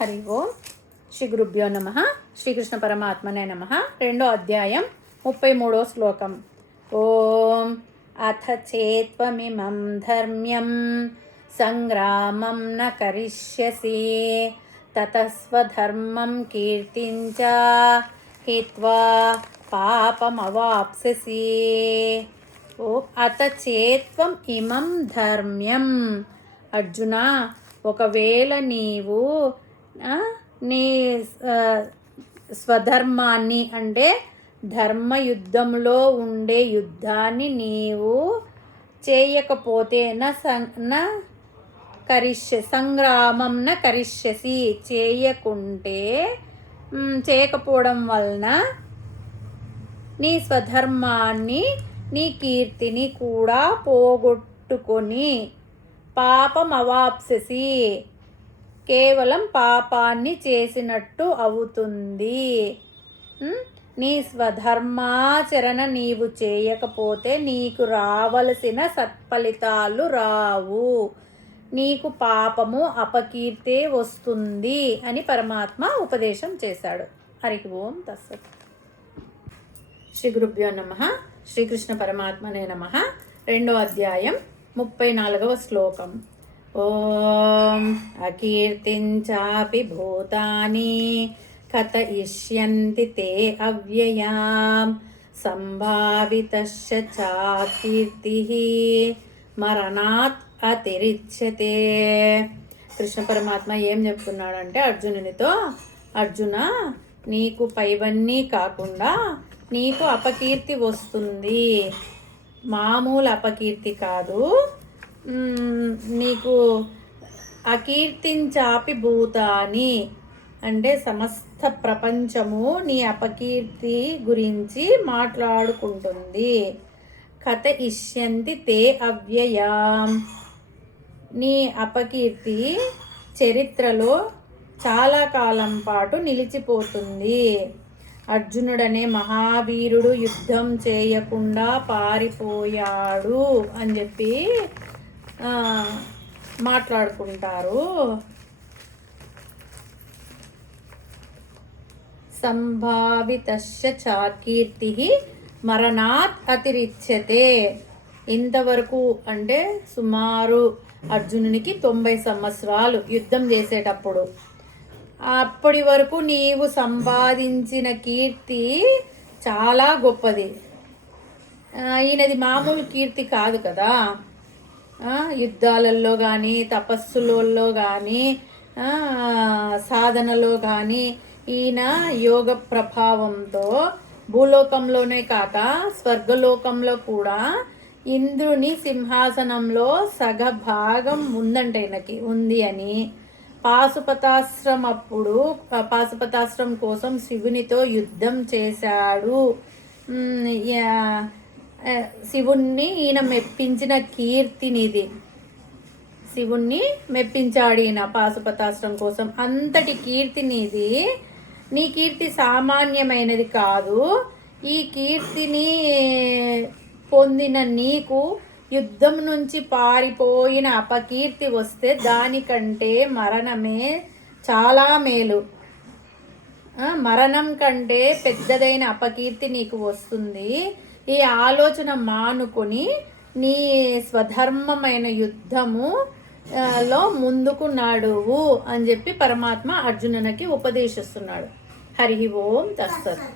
హరి ఓం శ్రీ గురుభ్యో నమ. శ్రీకృష్ణ పరమాత్మనే నమ. 2వ అధ్యాయం 33వ శ్లోకం. ఓం అథ చేత్వమిమం ధర్మ్యం సంగ్రామం న కరిష్యసి తతస్వధర్మం కీర్తించ హిత్వా పాపమవాప్స్యసి. ఓ అథ చేత్వం ఇమం ధర్మ్యం. అర్జున, ఒకవేళ నీవు నీ స్వధర్మాన్ని అంటే ధర్మయుద్ధంలో ఉండే యుద్ధాన్ని నీవు చేయకపోతే సంగ్రామం న కరిష్యసి, చేయకపోవడం వలన నీ స్వధర్మాన్ని నీ కీర్తిని కూడా పోగొట్టుకొని పాపం అవాప్స్యసి, కేవలం పాపాన్ని చేసినట్టు అవుతుంది. నీ స్వధర్మాచరణ నీవు చేయకపోతే నీకు రావలసిన సత్ఫలితాలు రావు, నీకు పాపము అపకీర్తే వస్తుంది అని పరమాత్మ ఉపదేశం చేశాడు. హరి ఓం తస్సత్. శ్రీ గురుభ్యో నమ. శ్రీకృష్ణ పరమాత్మనే నమ. 2వ అధ్యాయం 34వ శ్లోకం. ఓం అకీర్తించాపి భూతాని కథయిష్యంతి తే అవ్యయాం సంభావితస్య చాకీర్తిః మరణాత్ అతిరిచ్యతే. కృష్ణ పరమాత్మ ఏం చెప్తున్నాడంటే అర్జునునితో, అర్జున, నీకు పైవన్నీ కాకుండా నీకు అపకీర్తి వస్తుంది. మామూలు అపకీర్తి కాదు, నీకు అకీర్తించాపి భూతాని అంటే సమస్త ప్రపంచము నీ అపకీర్తి గురించి మాట్లాడుకుంటుంది. కథ ఇష్యంతి తే అవ్యయాం. నీ అపకీర్తి చరిత్రలో చాలా కాలం పాటు నిలిచిపోతుంది. అర్జునుడనే మహావీరుడు యుద్ధం చేయకుండా పారిపోయాడు అని చెప్పి మాట్లాడుకుంటారు. సంభావితస్య చాకీర్తి మరణాత్ అతిరిచ్యతే. ఇంతవరకు అంటే సుమారు అర్జునునికి 90 సంవత్సరాలు యుద్ధం చేసేటప్పుడు, అప్పటి వరకు నీవు సంపాదించిన కీర్తి చాలా గొప్పది. ఈయనది మామూలు కీర్తి కాదు కదా. యుద్ధాలలో కానీ, తపస్సులలో కానీ, సాధనలో కానీ ఈయన యోగ ప్రభావంతో భూలోకంలోనే కాక స్వర్గలోకంలో కూడా ఇంద్రుని సింహాసనంలో సగభాగం ఉందంటే ఈయనకి ఉంది అని, పాశుపతాశ్రం కోసం శివునితో యుద్ధం చేశాడు. శివుణ్ణి ఈయన మెప్పించిన కీర్తినిది. శివుణ్ణి మెప్పించాడు ఈయన పాశుపతాశ్రం కోసం. అంతటి కీర్తినిది. నీ కీర్తి సామాన్యమైనది కాదు. ఈ కీర్తిని పొందిన నీకు యుద్ధం నుంచి పారిపోయిన అపకీర్తి వస్తే దానికంటే మరణమే చాలా మేలు. మరణం కంటే పెద్దదైన అపకీర్తి నీకు వస్తుంది. ఈ ఆలోచన మానుకొని నీ స్వధర్మమైన యుద్ధములో ముందుకు నడువు అని చెప్పి పరమాత్మ అర్జునునికి ఉపదేశిస్తున్నాడు. హరి ఓం తస్సత్.